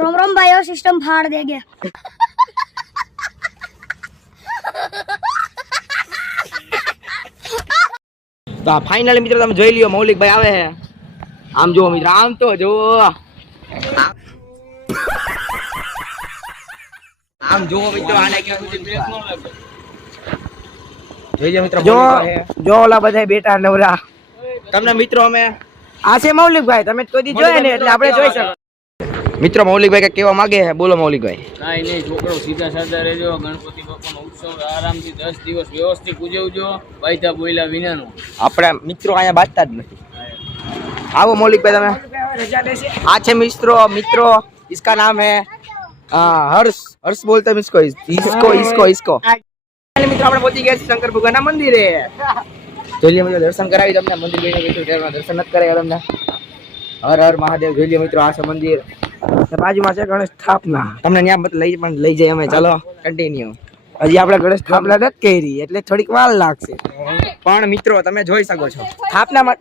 रोम रोम भाइयों सिस्टम फाड़ देंगे। તો ફાઇનલી મિત્રો તમે જોઈ લ્યો મૌલિકભાઈ આવે છે. આમ જો મિત્રો, આમ તો જો, આમ જો મિત્રો, આને કેવું જોઈ લો મિત્રો. જો ઓલા બધા બેટા નવરા તમને મિત્રો અમે આ છે મૌલિકભાઈ, તમે કોઈ દી જોયા ને એટલે આપણે જોઈ શકો. મિત્રો મૌલિકભાઈ કઈ કેવા માંગે છે, બોલો મૌલિકભાઈ. કાંઈ નહીં છોકરો, સીધા સાદા રહેજો. ગણપતિ બાપાનો ઉત્સવ આરામથી 10 દિવસ વ્યવસ્થિત ઉજવજો, બાયતા બોયલા વિનાનું. આપણે મિત્રો અહીંયા બાજતા જ નથી. આવો મૌલિકભાઈ તમે. આ છે મિત્રો इसका नाम है हर्ष बोलते हैं इसको इसको મિત્રો આપણે પહોંચી ગયા છીએ શંકર ભગવાનના મંદિરે. જોઈ લો મિત્રો, દર્શન કરાવી તમને. મંદિર બેઠે દર્શન નથી કરાવ્યા તમને. હર હર મહાદેવ. જોઈ લો મિત્રો, આ છે મંદિર. બાજુમાં છે ગણેશ સ્થાપના. તમને ત્યાં લઈ જાય અમે. ચાલો કન્ટિન્યુ. હજી આપણે ગણેશ સ્થાપના નથી કરી એટલે થોડીક વાર લાગશે, પણ મિત્રો તમે જોઈ શકો છો સ્થાપનામાં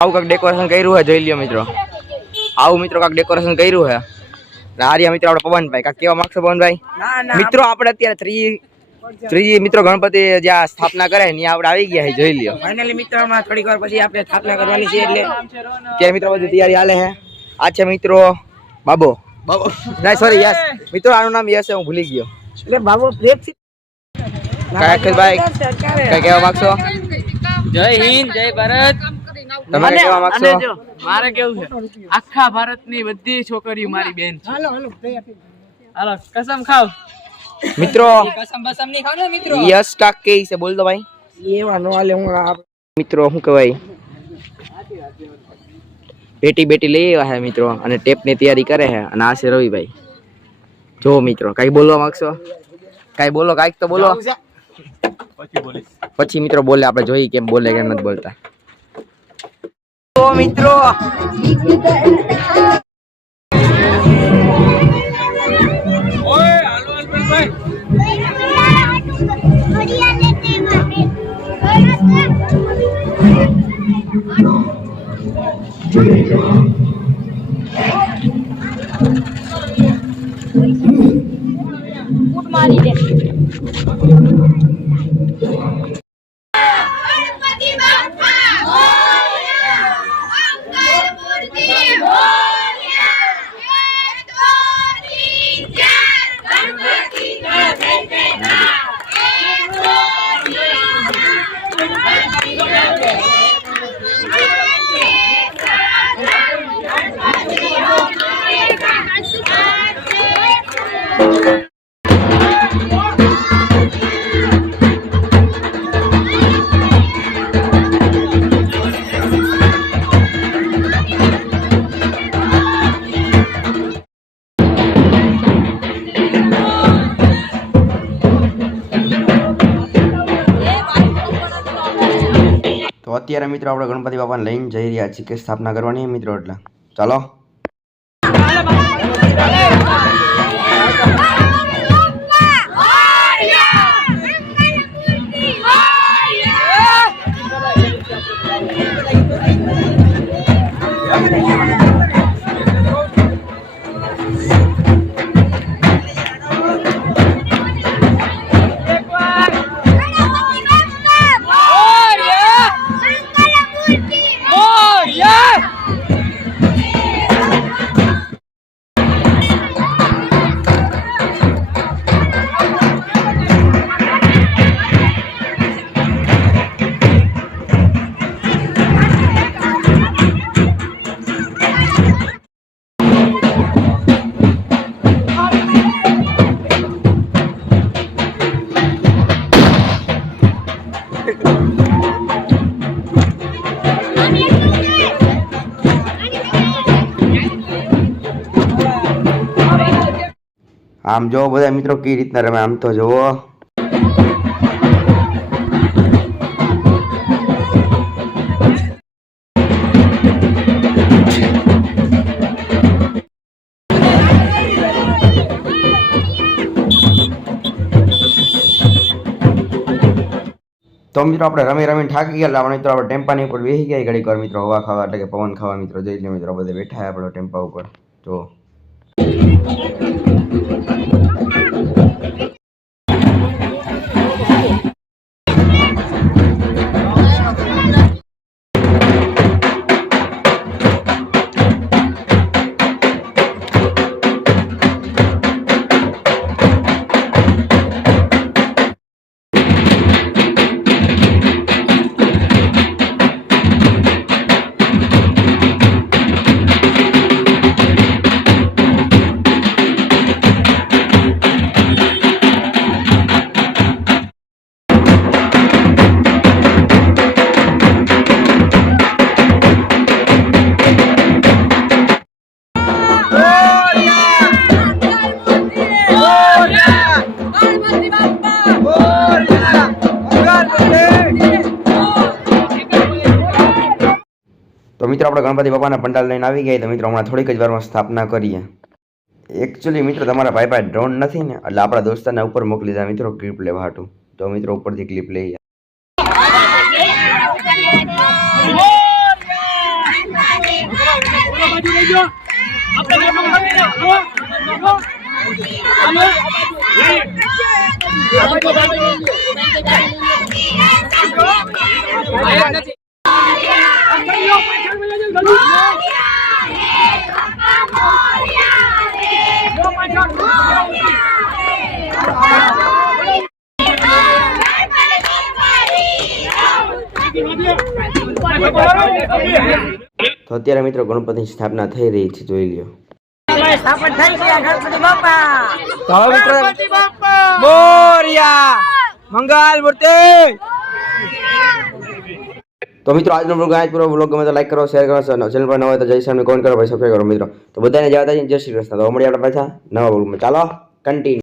આવું કાંક ડેકોરેશન કર્યું છે. જોઈ લ્યો મિત્રો, આવું મિત્રો કાંક ડેકોરેશન કર્યું છે. આર્યા મિત્રો આપણે પવનભાઈ કાંક કેવા માંગશો પવનભાઈ? મિત્રો આપણે અત્યારે ત્રીજી મિત્રો ગણપતિ જ્યાં સ્થાપના કરે ત્યાં આપણે આવી ગયા છે. જોઈ લ્યો ફાઇનલી મિત્રોમાં થોડીક વાર પછી આપણે સ્થાપના કરવાની છે એટલે ત્યાં મિત્રો બધી તૈયારી હાલે છે. આ છે મિત્રો બાબો ના સોરી યસ મિત્રો, આનું નામ યસ છે, હું ભૂલી ગયો. એટલે બાબુ બ્રેક ભાઈ કઈ કેવા માંગશો? જય હિન્દ, જય ભારત. તમારે કેવા માંગશો? મારે કેવું છે, આખા ભારતની બધી છોકરીઓ મારી બેન છે. હાલો કસમ ખાવ મિત્રો. કસમ બસમ નહીં ખાવ ને મિત્રો. યસ કાક કે છે, બોલ દો ભાઈ. એવા નો હાલે. હું મિત્રો શું કહેવાય, બેટી લઈ આવ્યા છે મિત્રો, અને ટેપની તૈયારી કરે છે. અને આ છે રવિભાઈ. જો મિત્રો કઈ બોલવા માંગશો? કઈ બોલો, કાંઈક તો બોલો. પછી મિત્રો બોલે, આપણે જોઈએ કેમ બોલે કેમ નથી બોલતા. તો મિત્રો અત્યારે મિત્રો આપણે ગણપતિ બાપાને લઈને જઈ રહ્યા છીએ કે સ્થાપના કરવાની મિત્રો. એટલે ચાલો. આમ જો બધા મિત્રો કઈ રીતના રમે, આમ તો જોવો. તો મિત્રો આપણે રમીને થાકી ગયા. આપણે મિત્રો આપણે ટેમ્પાની ઉપર બેસી ગયા ઘડીક વાર મિત્રો, હવા ખાવા એટલે કે પવન ખાવા મિત્રો. જોઈ લો મિત્રો બધે બેઠા આપણે ટેમ્પા ઉપર. જો તો મિત્રો આપણે ગણપતિ બાપાના પંડાલ લઈને આવી ગયા. તો મિત્રો હમણાં થોડીક જ વારમાં સ્થાપના કરીએ. એકચ્યુઅલી મિત્રો તમારા ભાઈ પાસે ડ્રોન નથી ને, એટલે આપણા દોસ્તારને ઉપર મોકલી દીધા મિત્રો ક્લિપ લેવા હાટું. તો મિત્રો ઉપરથી ક્લિપ લઈએ. તો અત્યારે મિત્રો ગણપતિની સ્થાપના થઈ રહી છે, જોઈ લ્યો. સ્થાપન થઈ ગયા ગણપતિ બાપા. તો હવે મિત્રો મોરયા મંગલ મૂર્તિ. તો મિત્રો આજનો બ્લોગ આજ પૂરો. બ્લોગ ગમે તો લાઈક કરો, શેર કરો, ચેનલ પર નવા હોય તો જય શ્રી રામ કોમેન્ટ કરો, ભાઈ સબસ્ક્રાઇબ કરો મિત્રો. તો બધાને જય માતાજી, જય શ્રી કૃષ્ણ. તો મળીએ આપણે પાછા નવા બ્લોગમાં. ચાલો કન્ટિન્યુ.